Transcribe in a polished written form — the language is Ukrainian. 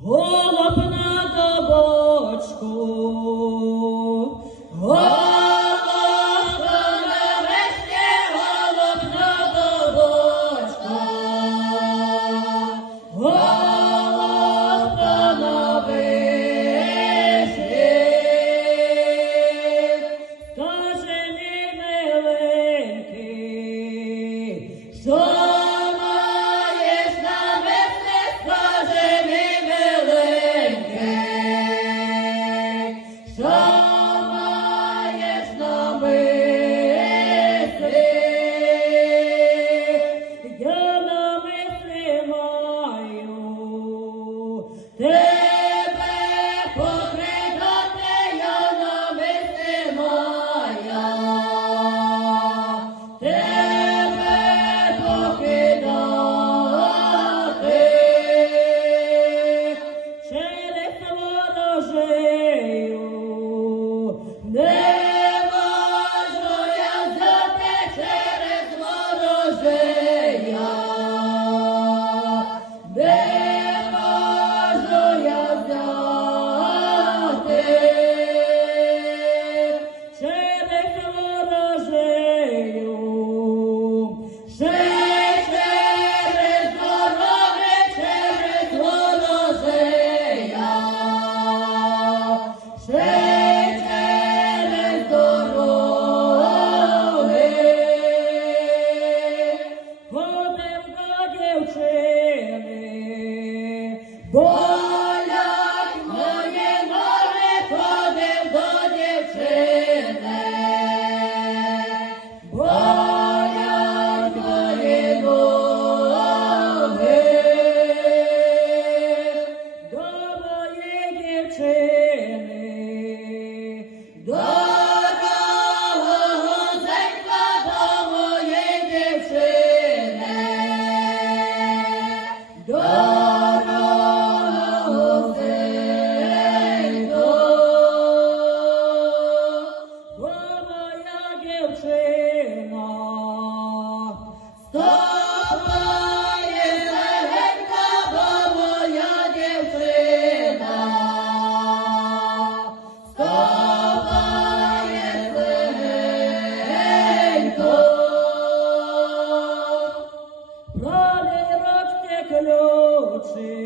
Голуб на добочку, голуб на весні, голуб на добочку, голуб на весні. Скаже мій миленький, що маєш на весні, скаже мій миленький, що маєш на мислі. Я на мислі маю тебе покидати, я на мислі моя тебе покидати. Через ворожею не можу я взяти, через ворожея не можу я взяти. Через ворожею ще через дороги, через ворожея ще через дороги. Ходив до дівчини, болять мої ноги, ходив до дівчини, болять мої ноги. До моєї дівчини, дорогого зенька, до моєї дівчини, дорогого зенька. Бо моя дівчина стопає легенько, бо моя дівчина стопає легенько. Правий рот ключі,